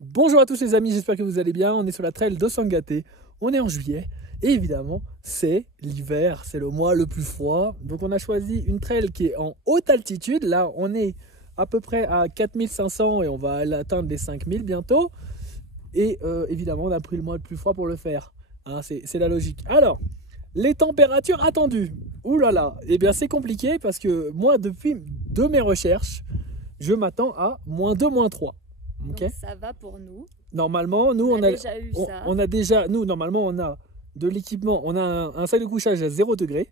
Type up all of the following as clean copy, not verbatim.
Bonjour à tous les amis, j'espère que vous allez bien. On est sur la trail de Sangaté, on est en juillet et évidemment c'est l'hiver, c'est le mois le plus froid. Donc on a choisi une trail qui est en haute altitude. Là on est à peu près à 4500 et on va atteindre les 5000 bientôt. Et évidemment on a pris le mois le plus froid pour le faire, hein, c'est la logique. Alors, les températures attendues, ouh là là, eh bien c'est compliqué parce que moi depuis de mes recherches, je m'attends à -2, -3. Donc Okay. ça va pour nous. Normalement, nous on a déjà eu ça. On a déjà, nous normalement on a de l'équipement, on a un sac de couchage à 0 degré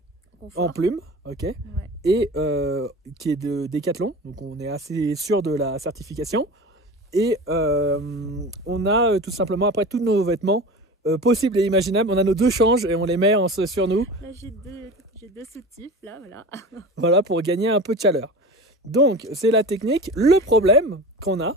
en plume, ok, Ouais. et qui est de Decathlon, donc on est assez sûr de la certification. Et on a tout simplement après tous nos vêtements possibles et imaginables, on a nos deux changes et on les met sur nous. Là j'ai deux soutifs là, voilà. Voilà, pour gagner un peu de chaleur. Donc c'est la technique. Le problème qu'on a,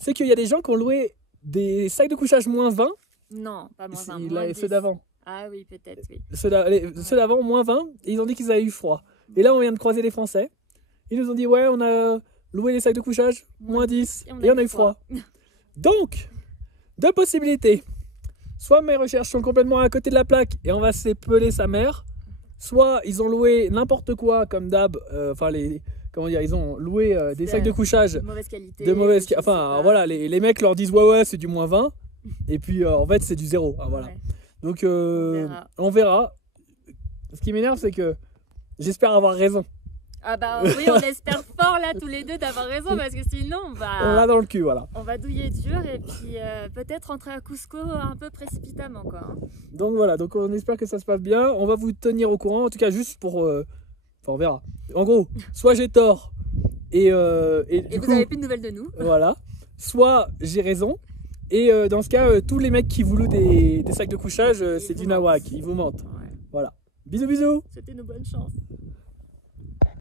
c'est qu'il y a des gens qui ont loué des sacs de couchage -20. Non, pas -20, Là, ceux 10. d'avant. Ah oui, peut-être, oui. Ceux d'avant, -20, et ils ont dit qu'ils avaient eu froid. Et là, on vient de croiser les Français. Ils nous ont dit, ouais, on a loué les sacs de couchage, -10, et on a eu froid. Donc, deux possibilités. Soit mes recherches sont complètement à côté de la plaque, et on va s'épeler sa mère. Soit ils ont loué n'importe quoi, comme d'hab, comment dire, ils ont loué des sacs de couchage de mauvaise qualité. Voilà, les mecs leur disent ouais c'est du -20 et puis en fait c'est du 0, hein, voilà. Ouais. Donc on verra. Ce qui m'énerve c'est que j'espère avoir raison. Ah bah oui, on espère fort là tous les deux d'avoir raison parce que sinon on va dans le cul, voilà. On va douiller dur et puis peut-être rentrer à Cusco un peu précipitamment quoi. Donc voilà, donc on espère que ça se passe bien. On va vous tenir au courant, en tout cas juste pour on verra. En gros, soit j'ai tort et du vous coup, n'avez plus de nouvelles de nous. Voilà. Soit j'ai raison. Et dans ce cas, tous les mecs qui vous louent des sacs de couchage, c'est du nawak. Ils vous mentent. Ouais. Voilà. Bisous bisous. C'était nos bonnes chances.